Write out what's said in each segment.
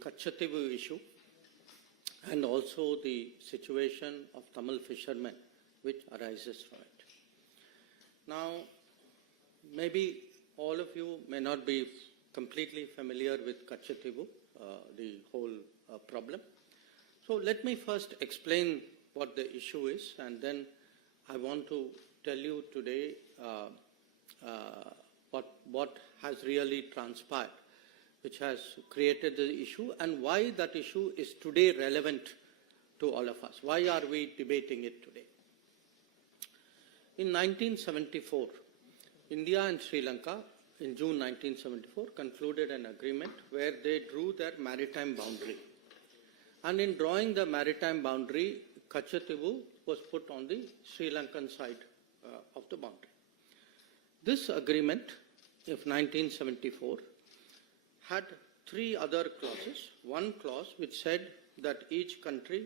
Katchatheevu issue and also the situation of Tamil fishermen which arises from it. Now, maybe all of you may not be completely familiar with Katchatheevu, the whole problem. So let me first explain what the issue is, and then I want to tell you today what has really transpired, which has created the issue, and why that issue is today relevant to all of us. Why are we debating it today? In 1974, India and Sri Lanka, in June 1974, concluded an agreement where they drew their maritime boundary. And in drawing the maritime boundary, Katchatheevu was put on the Sri Lankan side of the boundary. This agreement of 1974 had three other clauses. One clause which said that each country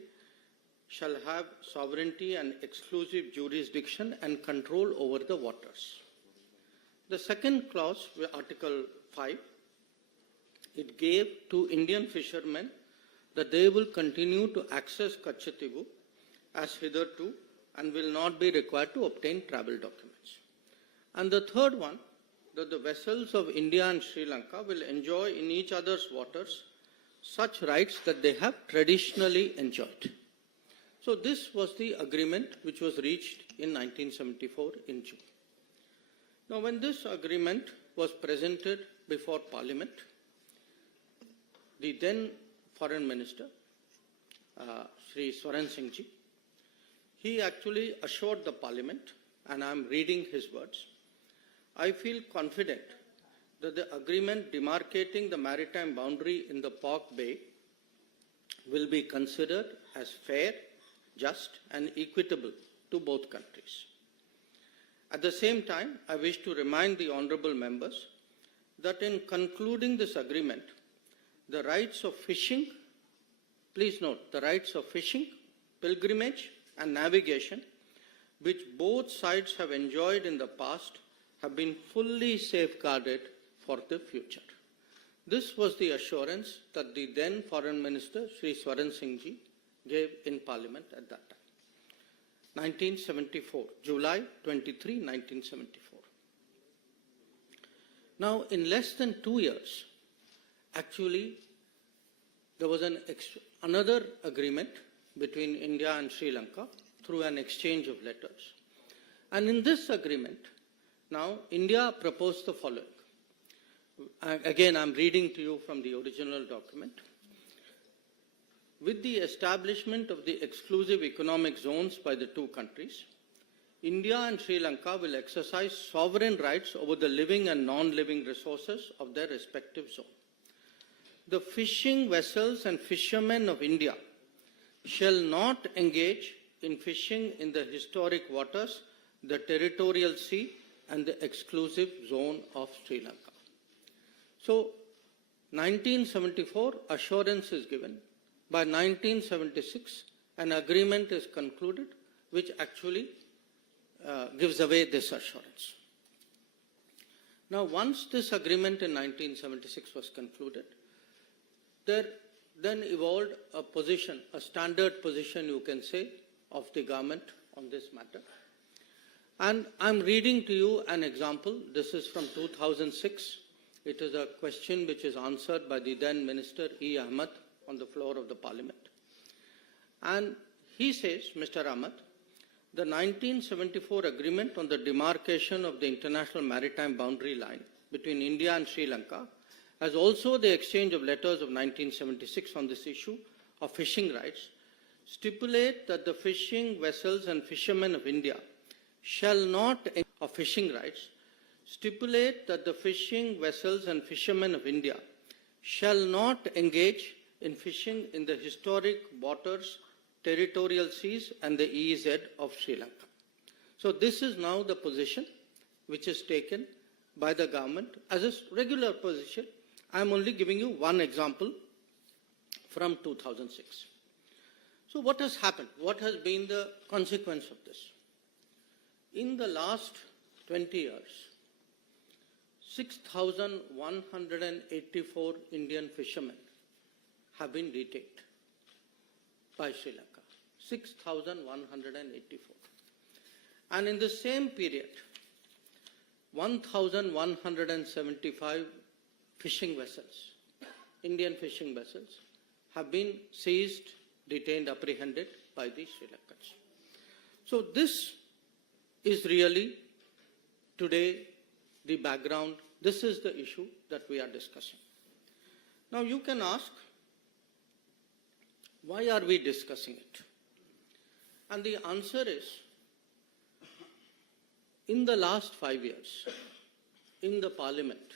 shall have sovereignty and exclusive jurisdiction and control over the waters. The second clause, Article 5, it gave to Indian fishermen that they will continue to access Katchatheevu as hitherto and will not be required to obtain travel documents. And the third one, that the vessels of India and Sri Lanka will enjoy in each other's waters such rights that they have traditionally enjoyed. So this was the agreement which was reached in 1974 in June. Now, when this agreement was presented before Parliament, the then Foreign Minister, Sri Swaran Singh ji, he actually assured the Parliament, and I am reading his words, I feel confident that the agreement demarcating the maritime boundary in the Park Bay will be considered as fair, just and equitable to both countries. At the same time, I wish to remind the honourable members that in concluding this agreement, the rights of fishing, please note, the rights of fishing, pilgrimage and navigation, which both sides have enjoyed in the past, have been fully safeguarded for the future. This was the assurance that the then Foreign Minister, Sri Swaran Singh ji, gave in Parliament at that time. 1974, July 23, 1974. Now, in less than 2 years, actually, there was another agreement between India and Sri Lanka through an exchange of letters. And in this agreement, now, India proposed the following. Again, I'm reading to you from the original document. With the establishment of the exclusive economic zones by the two countries, India and Sri Lanka will exercise sovereign rights over the living and non-living resources of their respective zone. The fishing vessels and fishermen of India shall not engage in fishing in the historic waters, the territorial sea, and the exclusive zone of Sri Lanka. So, 1974, assurance is given. By 1976, an agreement is concluded which actually gives away this assurance. Now, once this agreement in 1976 was concluded, there then evolved a position, a standard position, you can say, of the government on this matter. And I'm reading to you an example. This is from 2006. It is a question which is answered by the then Minister E. Ahmed on the floor of the Parliament. And he says, Mr. Ahmed, the 1974 agreement on the demarcation of the international maritime boundary line between India and Sri Lanka, as also the exchange of letters of 1976 on this issue of fishing rights, stipulate that the fishing vessels and fishermen of India shall not of fishing rights, stipulate that the fishing vessels and fishermen of India shall not engage in fishing in the historic waters, territorial seas and the EEZ of Sri Lanka. So this is now the position which is taken by the government as a regular position. I am only giving you one example from 2006. So what has happened? What has been the consequence of this? In the last 20 years, 6,184 Indian fishermen have been detained by Sri Lanka, 6,184. And in the same period, 1,175 fishing vessels, Indian fishing vessels, have been seized, detained, apprehended by the Sri Lankans. So this is really today the background. This is the issue that we are discussing. Now you can ask, why are we discussing it? And the answer is, in the last 5 years, in the Parliament,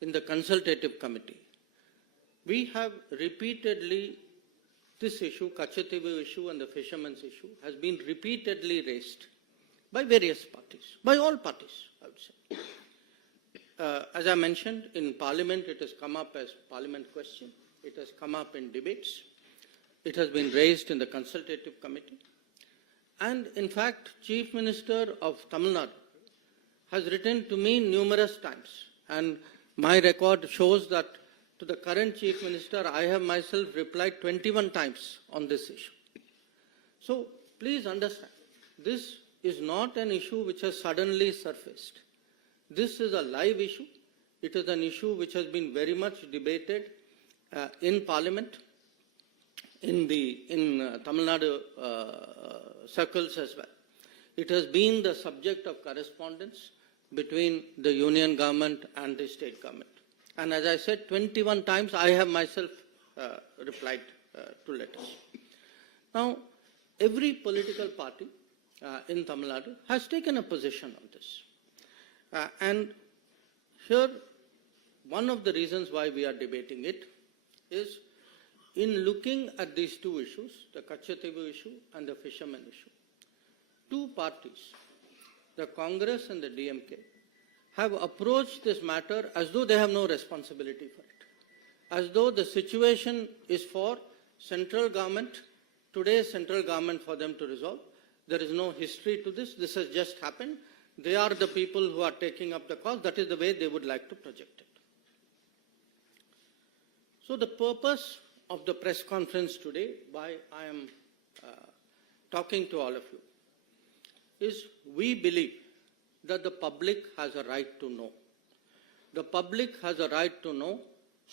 in the Consultative Committee, we have repeatedly, this issue, Katchatheevu issue and the fishermen's issue, has been repeatedly raised by various parties, by all parties, I would say. As I mentioned, in Parliament, it has come up as Parliament question. It has come up in debates. It has been raised in the Consultative Committee. And in fact, Chief Minister of Tamil Nadu has written to me numerous times. And my record shows that to the current Chief Minister, I have myself replied 21 times on this issue. So please understand, this is not an issue which has suddenly surfaced. This is a live issue. It is an issue which has been very much debated in Parliament, in Tamil Nadu circles as well. It has been the subject of correspondence between the union government and the state government. And as I said, 21 times I have myself replied to letters. Now, every political party in Tamil Nadu has taken a position on this. And here, one of the reasons why we are debating it is, in looking at these two issues, the Katchatheevu issue and the fishermen issue, two parties, the Congress and the DMK, have approached this matter as though they have no responsibility for it, as though the situation is for central government, today's central government, for them to resolve. There is no history to this. This has just happened. They are the people who are taking up the cause. That is the way they would like to project it. So the purpose of the press conference today, why I am talking to all of you, is we believe that the public has a right to know. The public has a right to know,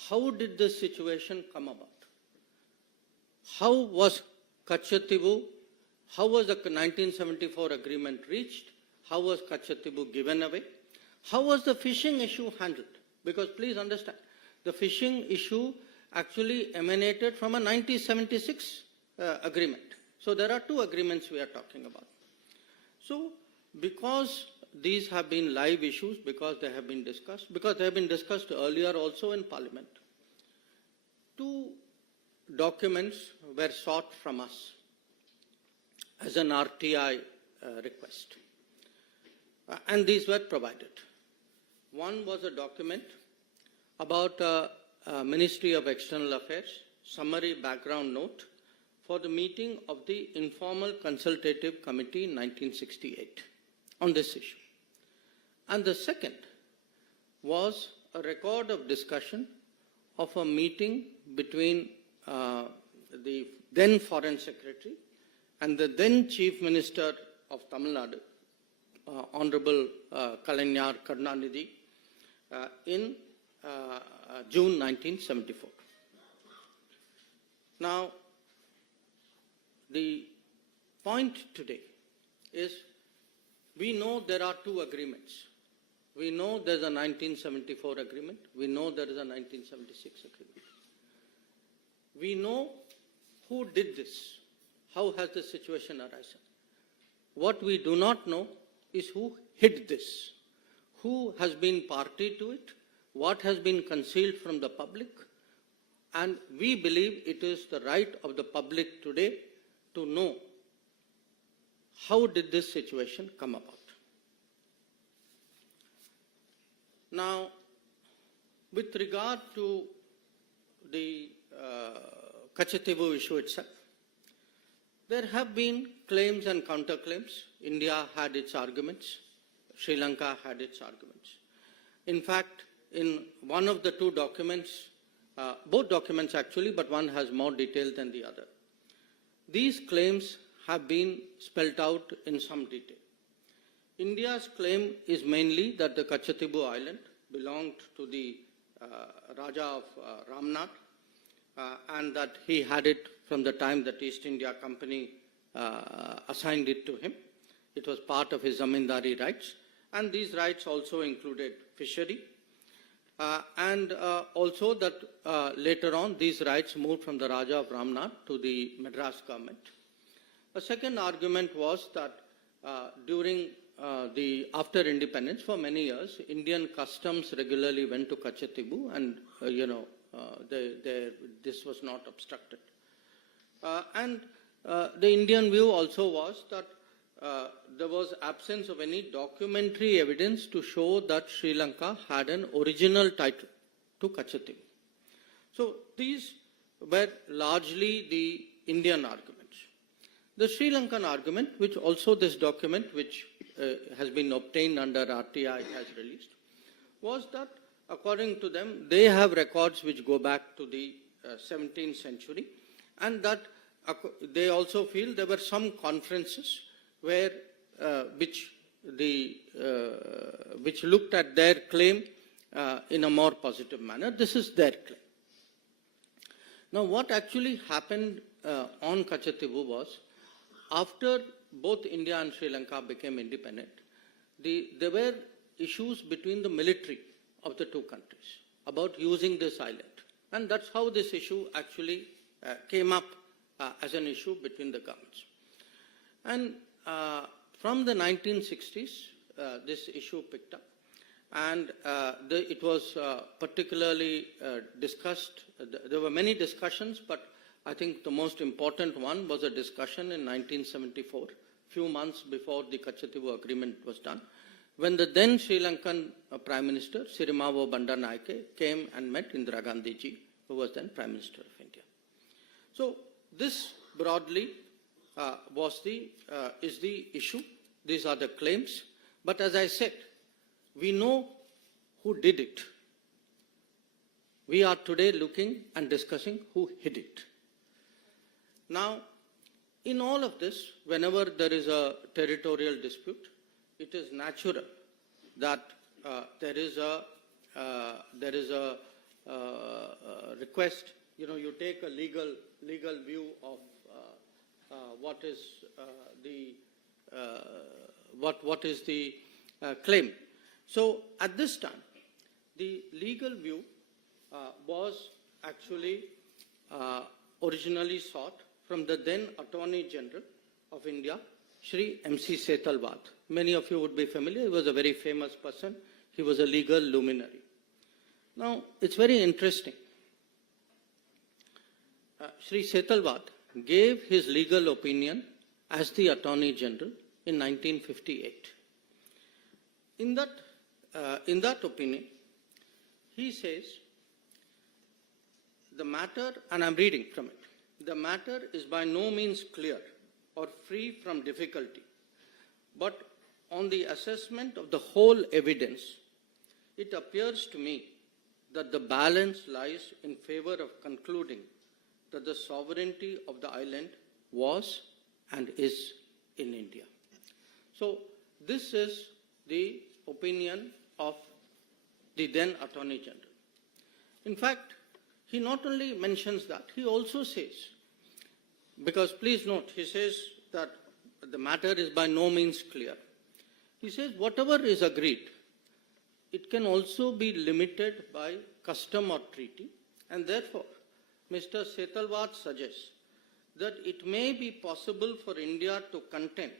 how did this situation come about? How was Katchatheevu, how was the 1974 agreement reached? How was Katchatheevu given away? How was the fishing issue handled? Because please understand, the fishing issue actually emanated from a 1976 agreement. So there are two agreements we are talking about. So because these have been live issues, because they have been discussed earlier also in Parliament, two documents were sought from us as an RTI request. And these were provided. One was a document about Ministry of External Affairs, summary background note for the meeting of the Informal Consultative Committee in 1968 on this issue. And the second was a record of discussion of a meeting between the then Foreign Secretary and the then Chief Minister of Tamil Nadu, Honorable Kalaignar Karunanidhi, in June 1974. Now, the point today is, we know there are two agreements. We know there's a 1974 agreement. We know there is a 1976 agreement. We know who did this. How has the situation arisen? What we do not know is who hid this, who has been party to it, what has been concealed from the public, and we believe it is the right of the public today to know how did this situation come about. Now, with regard to the Katchatheevu issue itself, there have been claims and counterclaims. India had its arguments. Sri Lanka had its arguments. In fact, in one of the two documents, both documents actually, but one has more detail than the other. These claims have been spelled out in some detail. India's claim is mainly that the Katchatheevu island belonged to the Raja of Ramnath, and that he had it from the time that East India Company assigned it to him. It was part of his zamindari rights, and these rights also included fishery, and also that later on these rights moved from the Raja of Ramnath to the Madras government. A second argument was that during after independence, for many years, Indian customs regularly went to Katchatheevu, and this was not obstructed. And the Indian view also was that there was absence of any documentary evidence to show that Sri Lanka had an original title to Katchatheevu. So these were largely the Indian arguments. The Sri Lankan argument, which also this document, which has been obtained under RTI, has released, was that according to them, they have records which go back to the 17th century, and that they also feel there were some conferences where which looked at their claim in a more positive manner. This is their claim. Now, what actually happened on Katchatheevu was, after both India and Sri Lanka became independent, there were issues between the military of the two countries about using this island. And that's how this issue actually came up as an issue between the governments. And from the 1960s, this issue picked up. And it was particularly discussed. There were many discussions, but I think the most important one was a discussion in 1974, few months before the Katchatheevu agreement was done, when the then Sri Lankan Prime Minister, Sirimavo Bandaranaike, came and met Indira Gandhi ji, who was then Prime Minister of India. So this broadly is the issue. These are the claims. But as I said, we know who did it. We are today looking and discussing who hid it. Now, in all of this, whenever there is a territorial dispute, it is natural that there is a request. You take a legal view of what is the claim. So at this time, the legal view was actually originally sought from the then Attorney General of India, Shri M.C. Setalvad. Many of you would be familiar. He was a very famous person. He was a legal luminary. Now, it's very interesting. Shri Setalvad gave his legal opinion as the Attorney General in 1958. In that opinion, he says, the matter, and I'm reading from it, the matter is by no means clear or free from difficulty, but on the assessment of the whole evidence, it appears to me that the balance lies in favor of concluding that the sovereignty of the island was and is in India. So this is the opinion of the then Attorney General. In fact, he not only mentions that, he also says, because please note, he says that the matter is by no means clear. He says whatever is agreed, it can also be limited by custom or treaty, and therefore Mr. Setalvad suggests that it may be possible for India to contend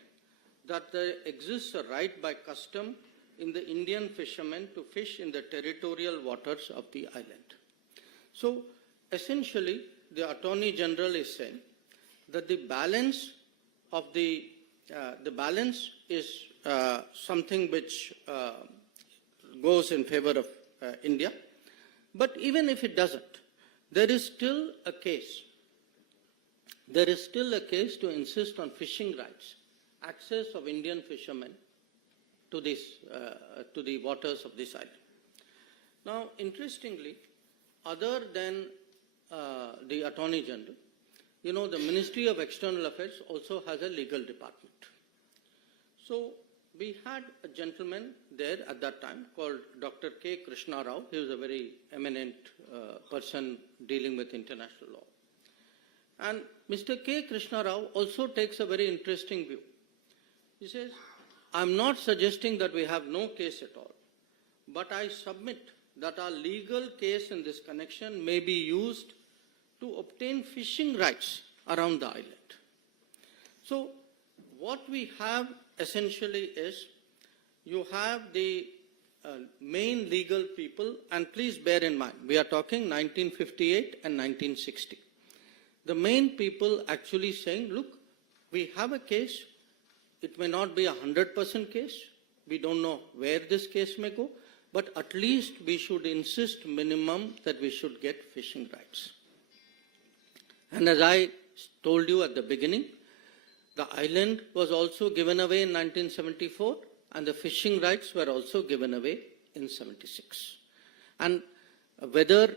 that there exists a right by custom in the Indian fishermen to fish in the territorial waters of the island. So essentially, the Attorney General is saying that the balance of the balance is something which goes in favor of India. But even if it doesn't, there is still a case. There is still a case to insist on fishing rights, access of Indian fishermen to the waters of this island. Now, interestingly, other than the Attorney General, you know, the Ministry of External Affairs also has a legal department. So we had a gentleman there at that time called Dr. K. Krishna Rao. He was a very eminent person dealing with international law. And Mr. K. Krishna Rao also takes a very interesting view. He says, I'm not suggesting that we have no case at all, but I submit that our legal case in this connection may be used to obtain fishing rights around the island. So what we have essentially is, you have the main legal people, and please bear in mind, we are talking 1958 and 1960. The main people actually saying, look, we have a case, it may not be a 100% case, we don't know where this case may go, but at least we should insist minimum that we should get fishing rights. And as I told you at the beginning, the island was also given away in 1974, and the fishing rights were also given away in 76. And whether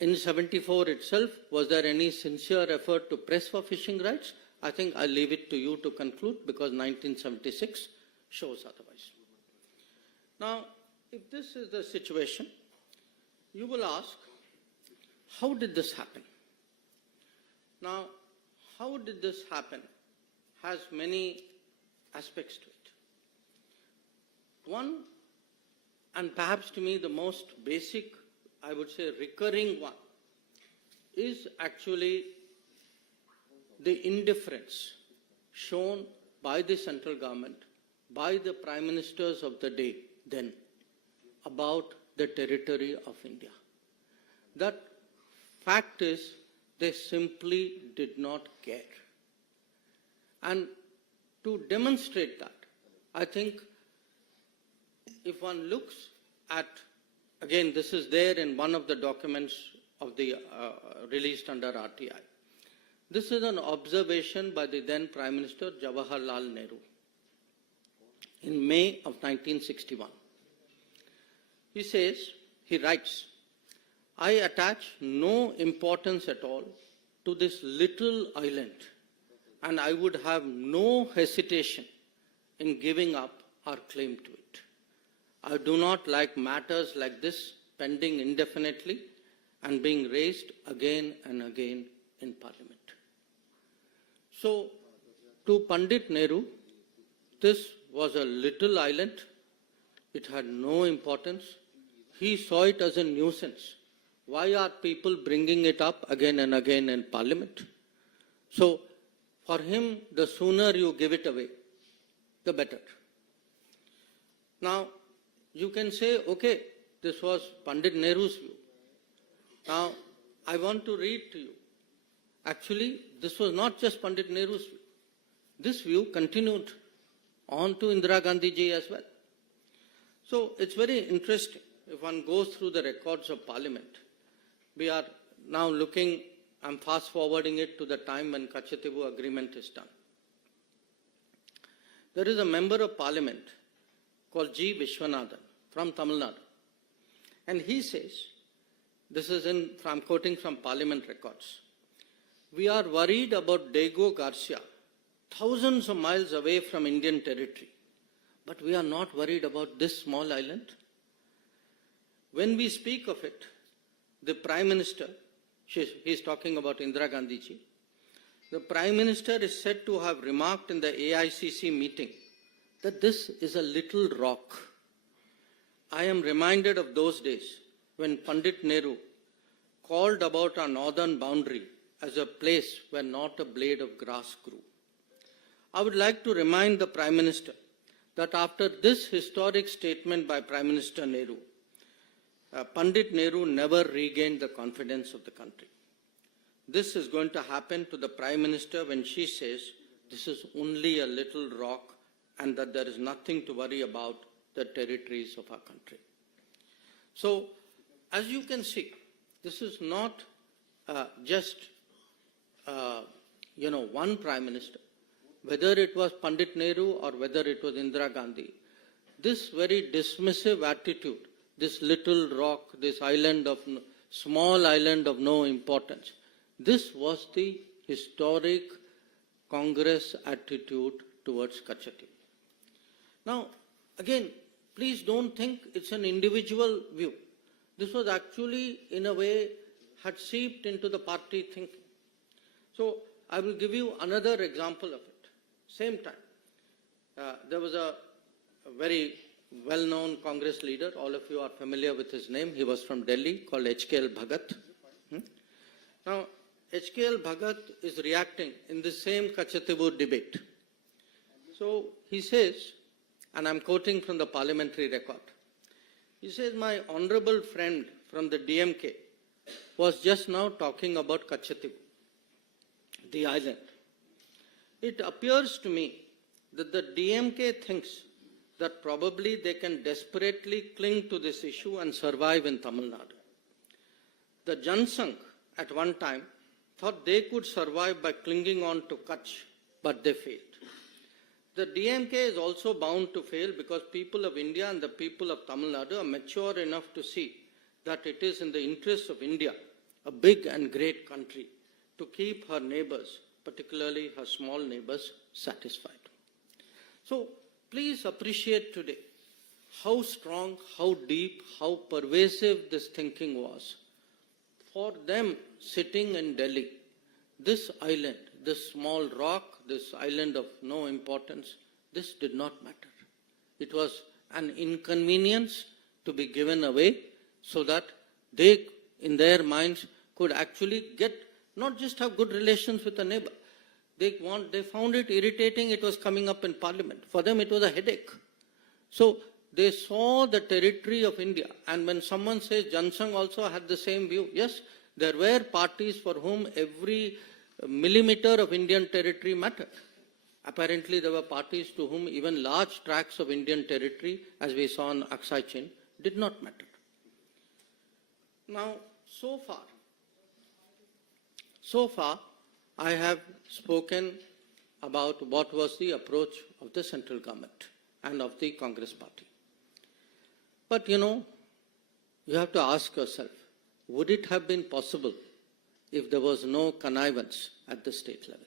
in 74 itself, was there any sincere effort to press for fishing rights? I think I'll leave it to you to conclude, because 1976 shows otherwise. Now, if this is the situation, you will ask, how did this happen? Now, how did this happen has many aspects to it. One, and perhaps to me the most basic, I would say recurring one, is actually the indifference shown by the central government, by the prime ministers of the day then, about the territory of India. That fact is, they simply did not care. And to demonstrate that, I think if one looks at, again, this is there in one of the documents of the released under RTI. This is an observation by the then Prime Minister Jawaharlal Nehru in May of 1961. He says, he writes, I attach no importance at all to this little island, and I would have no hesitation in giving up our claim to it. I do not like matters like this pending indefinitely and being raised again and again in Parliament. So, to Pandit Nehru, this was a little island. It had no importance. He saw it as a nuisance. Why are people bringing it up again and again in Parliament? So, for him, the sooner you give it away, the better. Now, you can say, okay, this was Pandit Nehru's view. Now, I want to read to you. Actually, this was not just Pandit Nehru's view. This view continued on to Indira Gandhi ji as well. So, it's very interesting. If one goes through the records of Parliament, we are now looking, I'm fast forwarding it to the time when Katchatheevu agreement is done. There is a member of Parliament called G. Vishwanathan from Tamil Nadu. And he says, this is I'm quoting from Parliament records, we are worried about Diego Garcia, thousands of miles away from Indian territory, but we are not worried about this small island. When we speak of it, the Prime Minister, he's talking about Indira Gandhi ji, the Prime Minister is said to have remarked in the AICC meeting that this is a little rock. I am reminded of those days when Pandit Nehru called about our northern boundary as a place where not a blade of grass grew. I would like to remind the Prime Minister that after this historic statement by Prime Minister Nehru, Pandit Nehru never regained the confidence of the country. This is going to happen to the Prime Minister when she says this is only a little rock and that there is nothing to worry about the territories of our country. So, as you can see, this is not just one Prime Minister, whether it was Pandit Nehru or whether it was Indira Gandhi. This very dismissive attitude, this little rock, this island of small island of no importance. This was the historic Congress attitude towards Katchatheevu. Now, again, please don't think it's an individual view. This was actually, in a way, had seeped into the party thinking. So, I will give you another example of it. Same time, there was a very well-known Congress leader, all of you are familiar with his name, he was from Delhi, called HKL Bhagat. Now, HKL Bhagat is reacting in the same Katchatheevu debate. So, he says, and I'm quoting from the parliamentary record, he says, my honorable friend from the DMK was just now talking about Katchatheevu, the island. It appears to me that the DMK thinks that probably they can desperately cling to this issue and survive in Tamil Nadu. The Jansangh at one time thought they could survive by clinging on to Kutch, but they failed. The DMK is also bound to fail because people of India and the people of Tamil Nadu are mature enough to see that it is in the interest of India, a big and great country, to keep her neighbors, particularly her small neighbors, satisfied. So, please appreciate today how strong, how deep, how pervasive this thinking was. For them sitting in Delhi, this island, this small rock, this island of no importance, this did not matter. It was an inconvenience to be given away so that they, in their minds, could actually get, not just have good relations with a neighbor. They found it irritating, it was coming up in parliament. For them, it was a headache. So, they saw the territory of India. And when someone says Jansangh also had the same view, yes, there were parties for whom every millimeter of Indian territory mattered. Apparently, there were parties to whom even large tracts of Indian territory, as we saw in Aksai Chin, did not matter. Now, so far, I have spoken about what was the approach of the central government and of the Congress party. But you have to ask yourself, would it have been possible if there was no connivance at the state level?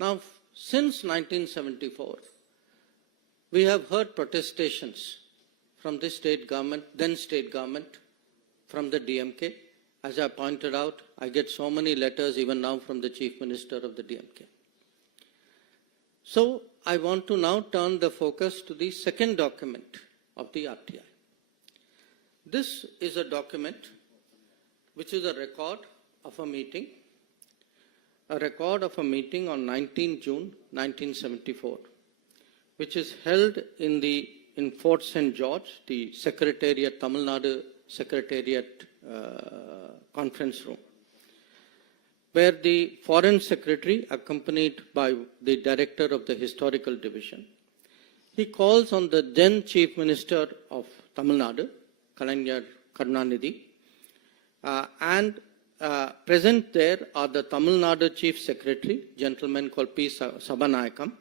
Now, since 1974, we have heard protestations from the state government, then state government, from the DMK. As I pointed out, I get so many letters even now from the Chief Minister of the DMK. So, I want to now turn the focus to the second document of the RTI. This is a document which is a record of a meeting on 19 June 1974, which is held in Fort St. George, the Secretariat, Tamil Nadu Secretariat conference room, where the Foreign Secretary, accompanied by the Director of the Historical Division, he calls on the then Chief Minister of Tamil Nadu, Kalaignar Karunanidhi, and present there are the Tamil Nadu Chief Secretary, gentleman called P. Sabanayakam,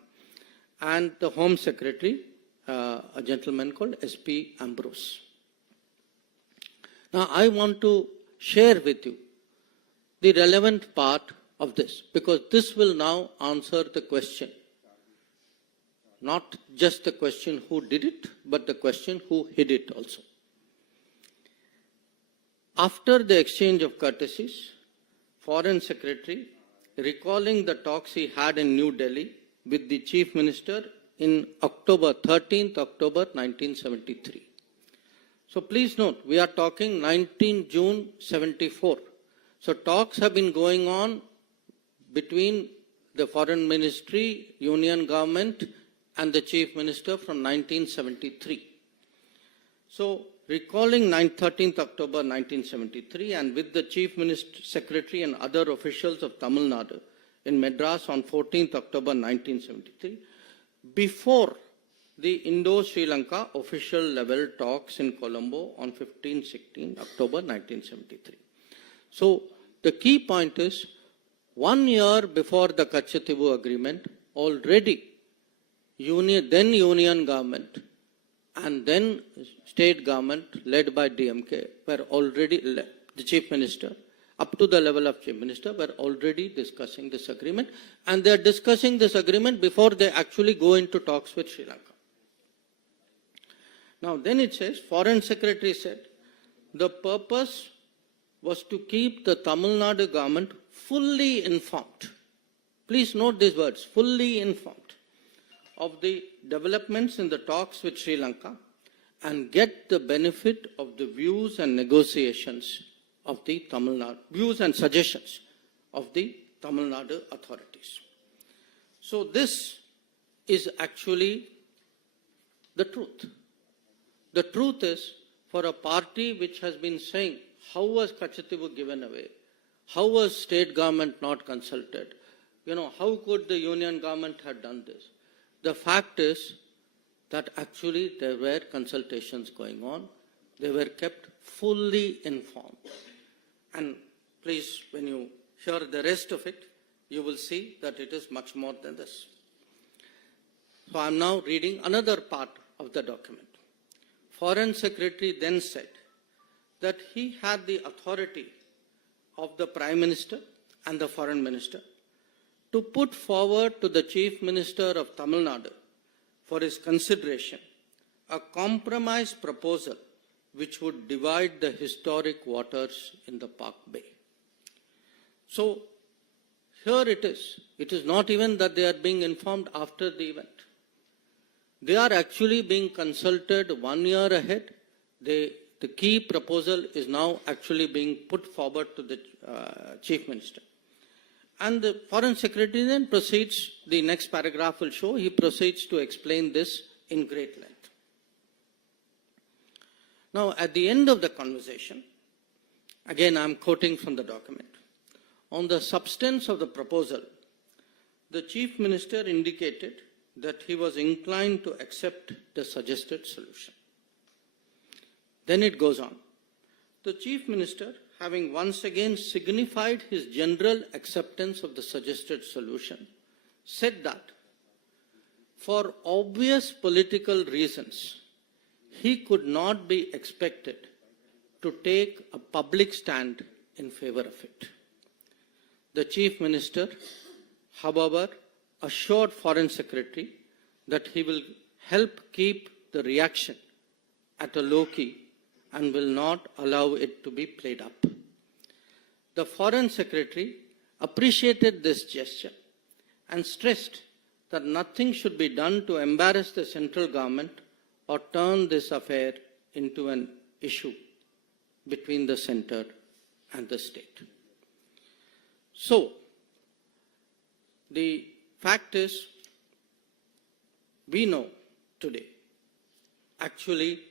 and the Home Secretary, a gentleman called S.P. Ambrose. Now, I want to share with you the relevant part of this, because this will now answer the question. Not just the question who did it, but the question who hid it also. After the exchange of courtesies, Foreign Secretary, recalling the talks he had in New Delhi with the Chief Minister in 13th October 1973. So please note, we are talking 19 June 74. So talks have been going on between the Foreign Ministry, Union Government, and the Chief Minister from 1973. So, recalling 13th October 1973 and with the Chief Minister, Secretary and other officials of Tamil Nadu in Madras on 14th October 1973, before the Indo-Sri Lanka official level talks in Colombo on 15-16 October 1973. So, the key point is, 1 year before the Katchatheevu agreement, already then Union government and then state government led by DMK were already, the chief minister, up to the level of chief minister, were already discussing this agreement, and they are discussing this agreement before they actually go into talks with Sri Lanka. Now then it says, Foreign Secretary said, the purpose was to keep the Tamil Nadu government fully informed. Please note these words, fully informed of the developments in the talks with Sri Lanka and get the benefit of the views and negotiations of the Tamil Nadu, views and suggestions of the Tamil Nadu authorities. So this is actually the truth. The truth is, for a party which has been saying, how was Katchatheevu given away? How was state government not consulted? How could the union government have done this? The fact is that actually there were consultations going on. They were kept fully informed. And please, when you hear the rest of it, you will see that it is much more than this. So I am now reading another part of the document. Foreign Secretary then said that he had the authority of the Prime Minister and the Foreign Minister to put forward to the Chief Minister of Tamil Nadu for his consideration a compromise proposal which would divide the historic waters in the Park Bay. So here it is. It is not even that they are being informed after the event. They are actually being consulted 1 year ahead. The key proposal is now actually being put forward to the Chief Minister. And the Foreign Secretary then proceeds, the next paragraph will show, he proceeds to explain this in great length. Now, at the end of the conversation, again I am quoting from the document, on the substance of the proposal, the Chief Minister indicated that he was inclined to accept the suggested solution. Then it goes on. The Chief Minister, having once again signified his general acceptance of the suggested solution, said that for obvious political reasons, he could not be expected to take a public stand in favor of it. The Chief Minister, however, assured Foreign Secretary that he will help keep the reaction at a low key and will not allow it to be played up. The Foreign Secretary appreciated this gesture and stressed that nothing should be done to embarrass the central government or turn this affair into an issue between the center and the state. So, the fact is, we know today actually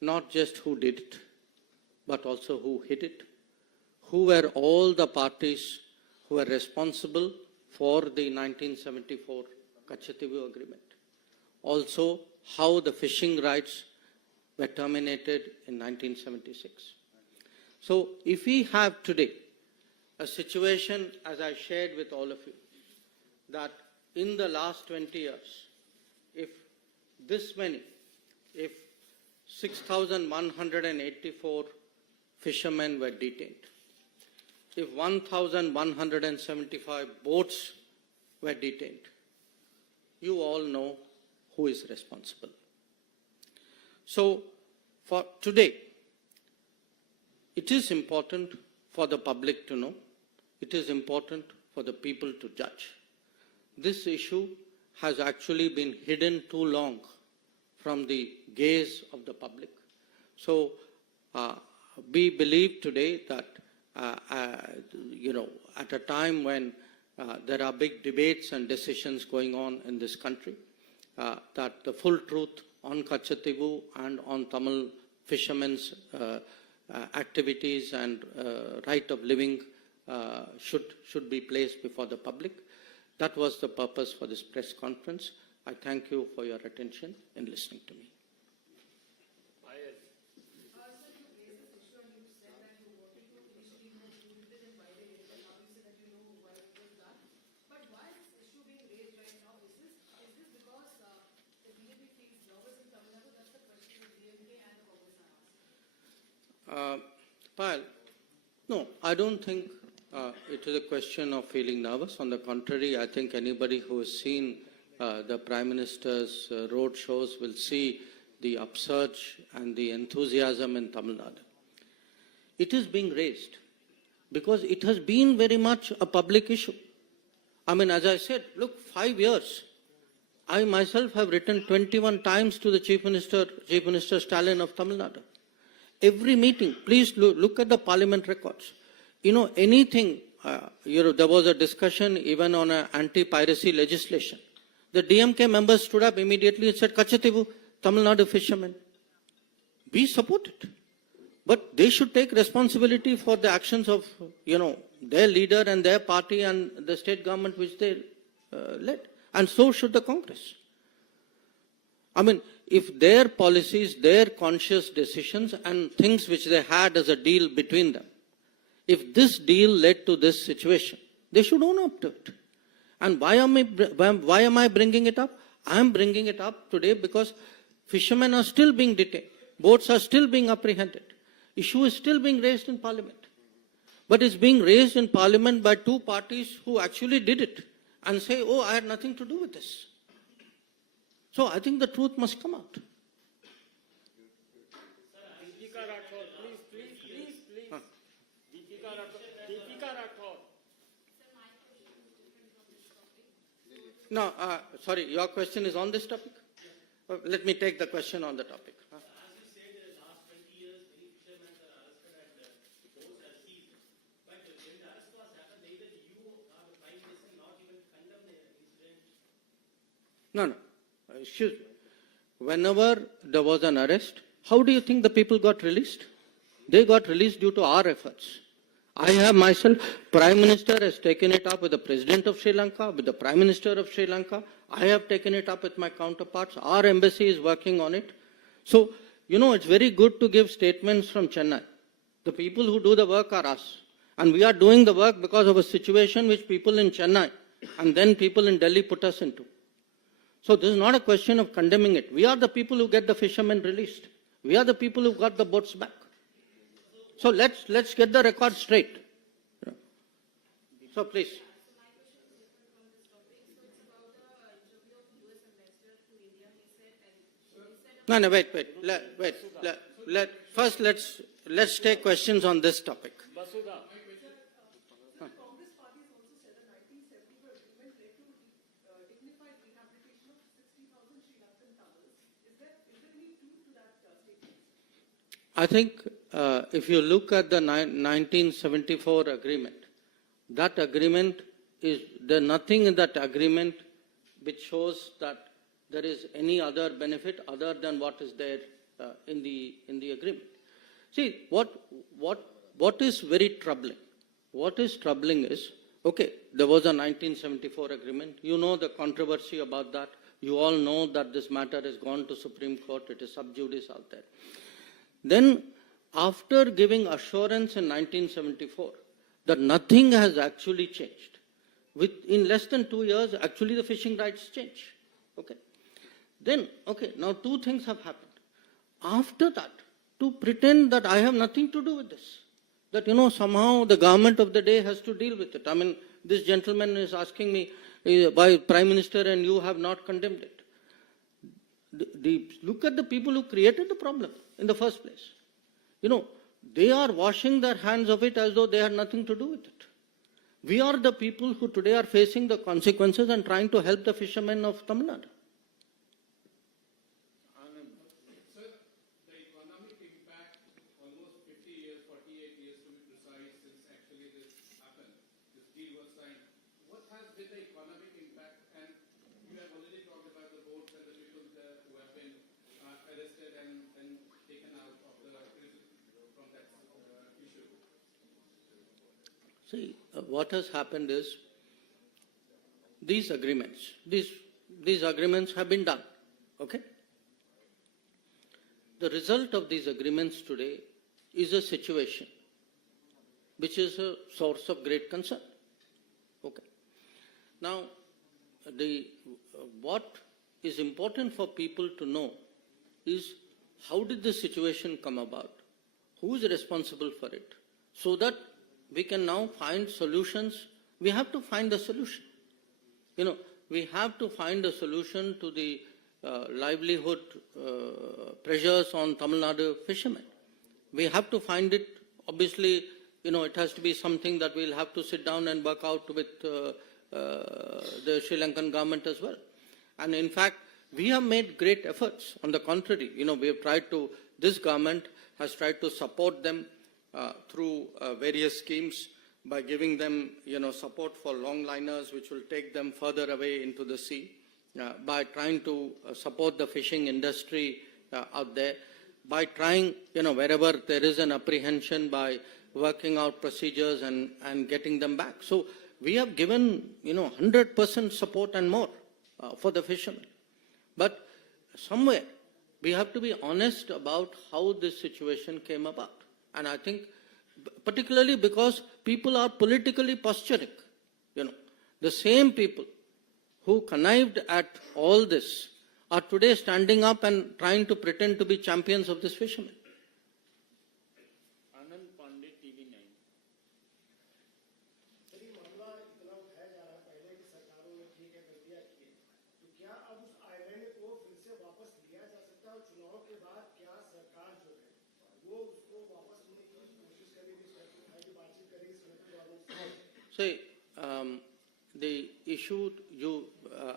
not just who did it, but also who hid it, who were all the parties who were responsible for the 1974 Katchatheevu agreement. Also, how the fishing rights were terminated in 1976. So, if we have today a situation, as I shared with all of you, that in the last 20 years, if this many, if 6,184 fishermen were detained, if 1,175 boats were detained, you all know who is responsible. So, for today, it is important for the public to know, it is important for the people to judge. This issue has actually been hidden too long from the gaze of the public. So, we believe today that, at a time when there are big debates and decisions going on in this country, that the full truth on Katchatheevu and on Tamil fishermen's activities and right of living should be placed before the public. That was the purpose for this press conference. I thank you for your attention in listening to me. Payal, no, I don't think it is a question of feeling nervous. On the contrary, I think anybody who has seen the Prime Minister's road shows will see the upsurge and the enthusiasm in Tamil Nadu. It is being raised because it has been very much a public issue. I mean, as I said, look, 5 years. I myself have written 21 times to the Chief Minister Stalin of Tamil Nadu. Every meeting, please look at the parliament records. You know, anything, there was a discussion even on anti-piracy legislation. The DMK members stood up immediately and said, Katchatheevu, Tamil Nadu fishermen. We support it. But they should take responsibility for the actions of, their leader and their party and the state government which they led. And so should the Congress. I mean, if their policies, their conscious decisions and things which they had as a deal between them, if this deal led to this situation, they should own up to it. And why am I bringing it up? I am bringing it up today because fishermen are still being detained. Boats are still being apprehended. Issue is still being raised in Parliament. But it's being raised in Parliament by two parties who actually did it and say, oh, I had nothing to do with this. So I think the truth must come out. No, sorry, your question is on this topic? Let me take the question on the topic. No. Excuse me. Whenever there was an arrest, how do you think the people got released? They got released due to our efforts. I have myself, Prime Minister has taken it up with the President of Sri Lanka, with the Prime Minister of Sri Lanka. I have taken it up with my counterparts. Our embassy is working on it. So, it's very good to give statements from Chennai. The people who do the work are us. And we are doing the work because of a situation which people in Chennai and then people in Delhi put us into. So this is not a question of condemning it. We are the people who get the fishermen released. We are the people who got the boats back. So let's get the record straight. So please. No, wait. First, let's take questions on this topic. I think if you look at the 1974 agreement, that agreement there's nothing in that agreement which shows that there is any other benefit other than what is there in the agreement. See, what is very troubling? What is troubling is, okay, there was a 1974 agreement. You know the controversy about that. You all know that this matter has gone to Supreme Court. It is sub judice out there. Then, after giving assurance in 1974 that nothing has actually changed, in less than 2 years, actually the fishing rights change. Okay. Then, now two things have happened. After that, to pretend that I have nothing to do with this, that, somehow the government of the day has to deal with it. I mean, this gentleman is asking me, why Prime Minister and you have not condemned it. Look at the people who created the problem in the first place. They are washing their hands of it as though they had nothing to do with it. We are the people who today are facing the consequences and trying to help the fishermen of Tamil Nadu. Sir, the economic impact, almost 50 years, 48 years to be precise, since actually this happened, this deal was signed. What has been the economic impact? And you have already talked about the boats and the people there who have been arrested and taken out of the prison from that issue. See, what has happened is these agreements have been done. Okay? The result of these agreements today is a situation which is a source of great concern. Okay. Now, what is important for people to know is how did this situation come about? who is responsible for it, so that we can now find solutions. We have to find a solution. We have to find a solution to the livelihood pressures on Tamil Nadu fishermen. We have to find it. Obviously, it has to be something that we'll have to sit down and work out with the Sri Lankan government as well. And in fact, we have made great efforts. On the contrary, we have tried to, this government has tried to support them through various schemes by giving them, support for longliners, which will take them further away into the sea, by trying to support the fishing industry out there, by trying, wherever there is an apprehension, by working out procedures and getting them back. So we have given, 100% support and more for the fishermen. But somewhere we have to be honest about how this situation came about. And I think particularly because people are politically posturing, the same people who connived at all this are today standing up and trying to pretend to be champions of this fisherman. See, the issue, you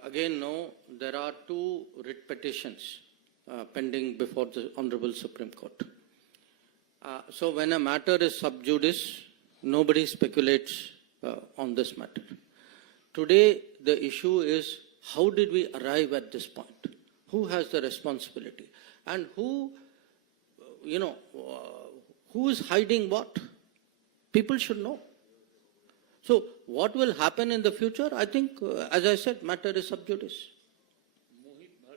again know, there are two writ petitions pending before the Honorable Supreme Court. So when a matter is sub judice, nobody speculates on this matter. Today, the issue is, how did we arrive at this point? Who has the responsibility? And who is hiding what? People should know. So what will happen in the future? I think, as I said, matter is sub judice. Sir,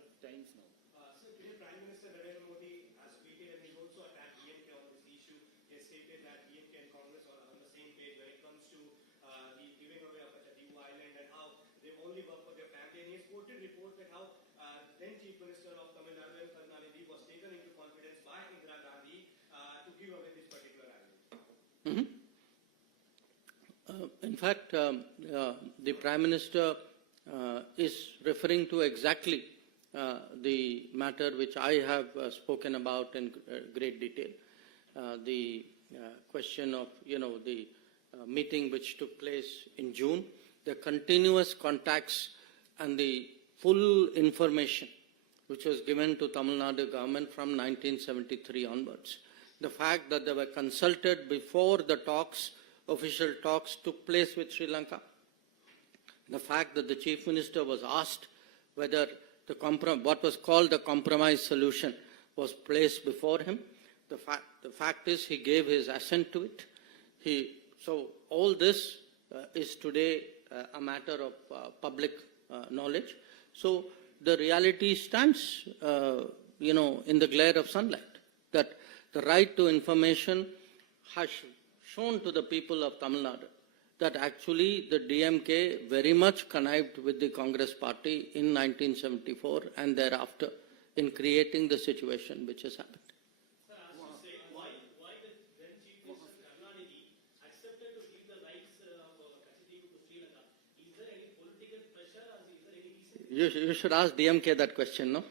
today Prime Minister Narendra Modi has tweeted and he also attacked DMK on this issue. He has stated that DMK and Congress are on the same page when it comes to the giving away of Katchatheevu Island and how they only work for their family. And he has quoted reports that how then Chief Minister of Tamil Nadu and Karnataka was taken into confidence by Indira Gandhi to give away this particular island. Mm-hmm. In fact, the Prime Minister is referring to exactly the matter which I have spoken about in great detail. The question of, the meeting which took place in June, the continuous contacts and the full information which was given to Tamil Nadu government from 1973 onwards. The fact that they were consulted before the talks, official talks took place with Sri Lanka. The fact that the Chief Minister was asked whether what was called the compromise solution was placed before him. The fact is he gave his assent to it. So all this is today a matter of public knowledge. So the reality stands, in the glare of sunlight, that the right to information has shown to the people of Tamil Nadu that actually the DMK very much connived with the Congress party in 1974 and thereafter in creating the situation which has happened. Sir, I was to say, why the then Chief Minister Karnataka accepted to give the rights of Katchatheevu to Sri Lanka? Is there any political pressure or is there any reason? You should ask DMK that question, no? Sir,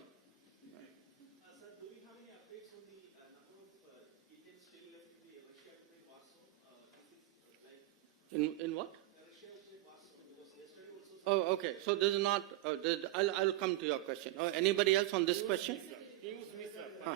do we have any updates on the number of Indians still left in the Russia-Ukraine war zone? In what? Russia-Ukraine war zone, because yesterday also. Oh, okay. So this is not, I'll come to your question. Anybody else on this question? Huh.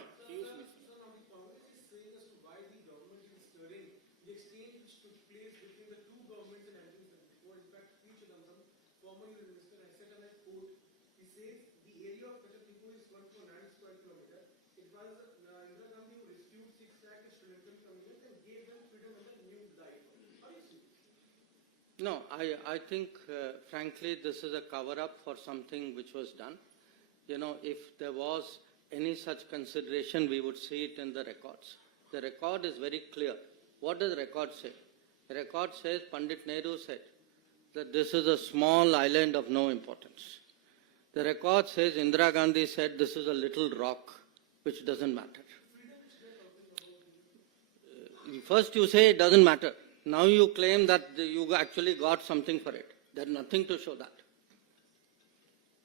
No, I think, frankly, this is a cover-up for something which was done. If there was any such consideration, we would see it in the records. The record is very clear. What does the record say? The record says, Pandit Nehru said that this is a small island of no importance. The record says Indira Gandhi said this is a little rock which doesn't matter. first you say it doesn't matter. Now you claim that you actually got something for it. There's nothing to show that.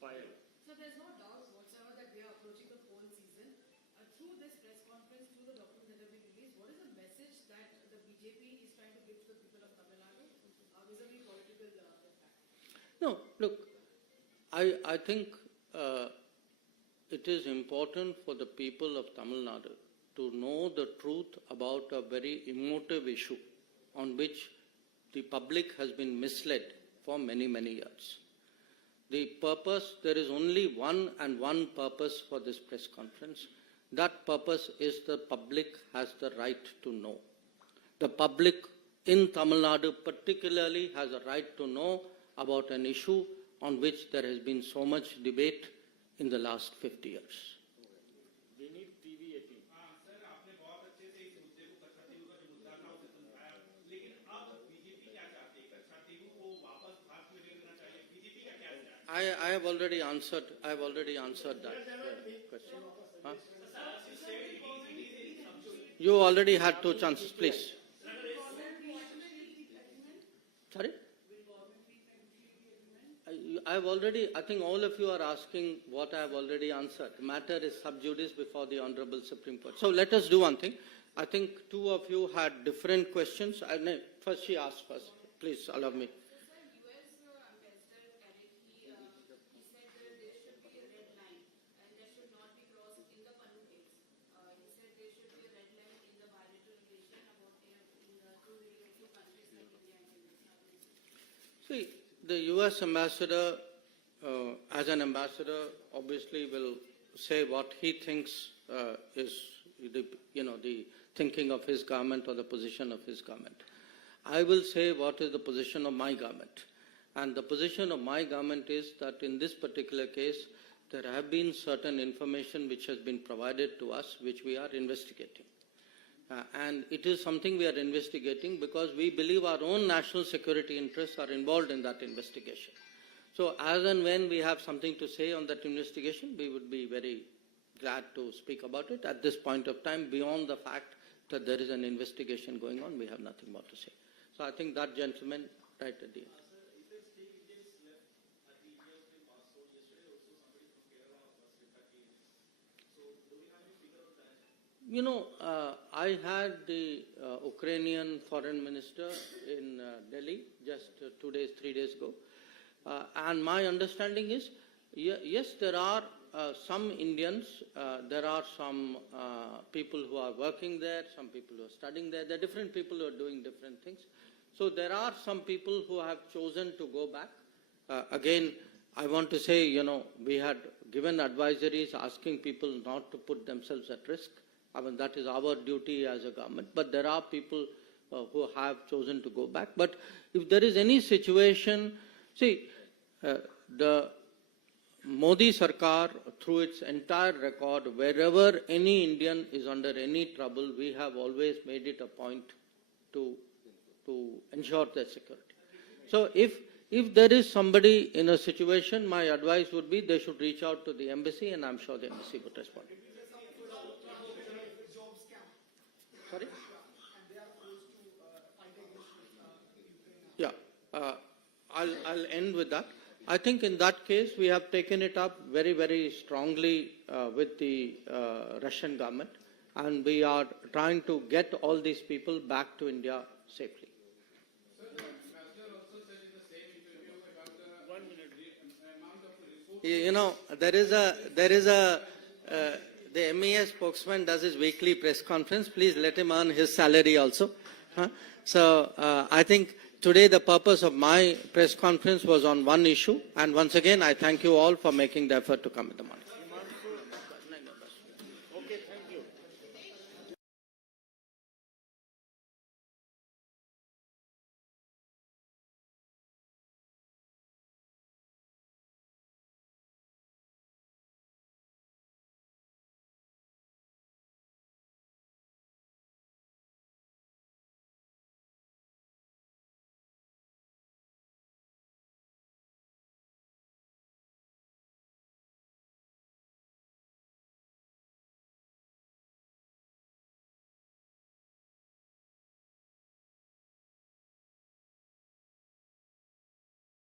So there's no doubt whatsoever that we are approaching the poll season. Through this press conference, through the documents that have been released, what is the message that the BJP is trying to give to the people of Tamil Nadu vis-a-vis political impact? No, look, I think it is important for the people of Tamil Nadu to know the truth about a very emotive issue on which the public has been misled for many, many years. The purpose, there is only one and one purpose for this press conference. That purpose is the public has the right to know. The public in Tamil Nadu particularly has a right to know about an issue on which there has been so much debate in the last 50 years. We need TV 18. Sir आपने बहुत अच्छे से इस मुद्दे को कच्छातीवू का जो मुद्दा था उसे समझाया, लेकिन अब बीजेपी क्या चाहती है? कच्छातीवू को वापस भारत में ले लेना चाहिए। बीजेपी का क्या विचार है? I have already answered that question. Huh? You already had two chances, please. Sorry? I think all of you are asking what I have already answered. The matter is sub judice before the Honorable Supreme Court. So let us do one thing. I think two of you had different questions. First she asked first. Please allow me. See, the U.S. ambassador, as an ambassador, obviously will say what he thinks is the thinking of his government or the position of his government. I will say what is the position of my government. And the position of my government is that in this particular case, there have been certain information which has been provided to us, which we are investigating. And it is something we are investigating because we believe our own national security interests are involved in that investigation. So as and when we have something to say on that investigation, we would be very glad to speak about it. At this point of time, beyond the fact that there is an investigation going on, we have nothing more to say. So I think that gentleman right at the end. You know, I had the Ukrainian foreign minister in Delhi just 2 days, 3 days ago. And my understanding is, yes, there are some Indians, there are some people who are working there, some people who are studying there. There are different people who are doing different things. So there are some people who have chosen to go back. Again, I want to say, we had given advisories asking people not to put themselves at risk. I mean, that is our duty as a government. But there are people who have chosen to go back. But if there is any situation, see, the Modi Sarkar, through its entire record, wherever any Indian is under any trouble, we have always made it a point to ensure their security. So if there is somebody in a situation, my advice would be they should reach out to the embassy, and I'm sure the embassy would respond. Sorry? Yeah, I'll end with that. I think in that case, we have taken it up very, very strongly with the Russian government, and we are trying to get all these people back to India safely. Sir, the ambassador also said in the same interview about the amount of resources. You know, there is a the MES spokesman does his weekly press conference. Please let him earn his salary also. So I think today the purpose of my press conference was on one issue. And once again, I thank you all for making the effort to come in the morning.